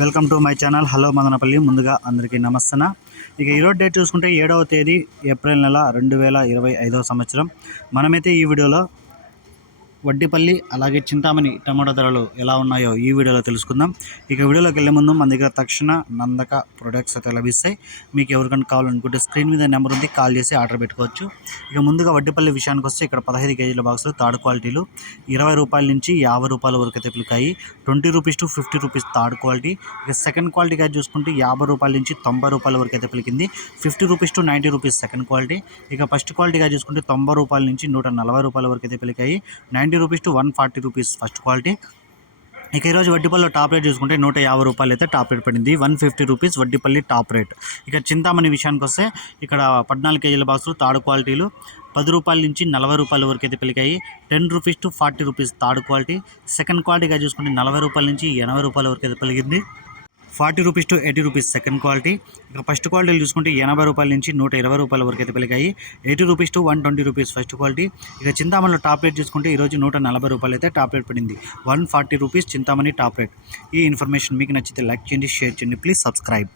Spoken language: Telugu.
Welcome to my channel. Hello Madanapalle. ముందుగా అందరికీ నమస్తన ఇక ఈరోజు డేట్ చూసుకుంటే ఏడవ తేదీ ఏప్రిల్ నెల రెండు వేల ఇరవై ఐదవ సంవత్సరం. మనమైతే ఈ వీడియోలో వడ్డీపల్లి అలాగే చింతామణి టమాటా ధరలు ఎలా ఉన్నాయో ఈ వీడియోలో తెలుసుకుందాం. ఇక వీడియోలోకి వెళ్ళే ముందు మన దగ్గర తక్షణ నందక ప్రొడక్ట్స్ అయితే లభిస్తాయి. మీకు ఎవరికైనా కావాలనుకుంటే స్క్రీన్ మీద నెంబర్ ఉంది కాల్ చేసి ఆర్డర్ పెట్టుకోవచ్చు. ఇక ముందుగా వడ్డీపల్లి విషయానికి వస్తే ఇక్కడ పదహైదు కేజీల బాక్సులు థర్డ్ క్వాలిటీలు ఇరవై రూపాయల నుంచి యాభై రూపాయల వరకు అయితే పిలికాయి twenty rupees to fifty rupees third quality. ఇక సెకండ్ క్వాలిటీగా చూసుకుంటే యాభై రూపాయల నుంచి తొంభై రూపాయల వరకు అయితే పిలికింది. Fifty rupees to ninety rupees second quality. ఇక ఫస్ట్ క్వాలిటీగా చూసుకుంటే తొంభై రూపాయల నుంచి నూట నలభై రూపాయల వరకు అయితే పిలికాయి. Nine ninety rupees to one forty rupees first quality. ఇక ఈరోజు వడ్డీపల్లిలో టాప్ రేట్ చూసుకుంటే నూట యాభై రూపాయలు అయితే టాప్ రేట్ పడింది. One fifty rupees Vaddipalli top rate. ఇక చింతామణి విషయానికి వస్తే ఇక్కడ పద్నాలుగు కేజీల బాక్సులు తాడు క్వాలిటీలు. పది రూపాయల నుంచి నలభై రూపాయల వరకు అయితే పెరిగాయి ten rupees to forty rupees third quality. Second క్వాలిటీగా చూసుకుంటే నలభై రూపాయల నుంచి ఎనభై రూపాయల వరకు అయితే పెరిగింది forty rupees to eighty rupees second quality. ఇక ఫస్ట్ క్వాలిటీలు చూసుకుంటే ఎనభై రూపాయల నుంచి నూట ఇరవై రూపాయల వరకు అయితే పెరిగాయి. Eighty rupees to one twenty rupees first quality. ఇక చింతామణిలో టాప్ రేట్ చూసుకుంటే ఈరోజు నూట నలభై రూపాయలు అయితే టాప్ రేట్ పడింది. One forty rupees Chintamani top rate. ఈ ఇన్ఫర్మేషన్ మీకు నచ్చితే లైక్ చేయండి షేర్ చేయండి ప్లీజ్ సబ్స్క్రైబ్.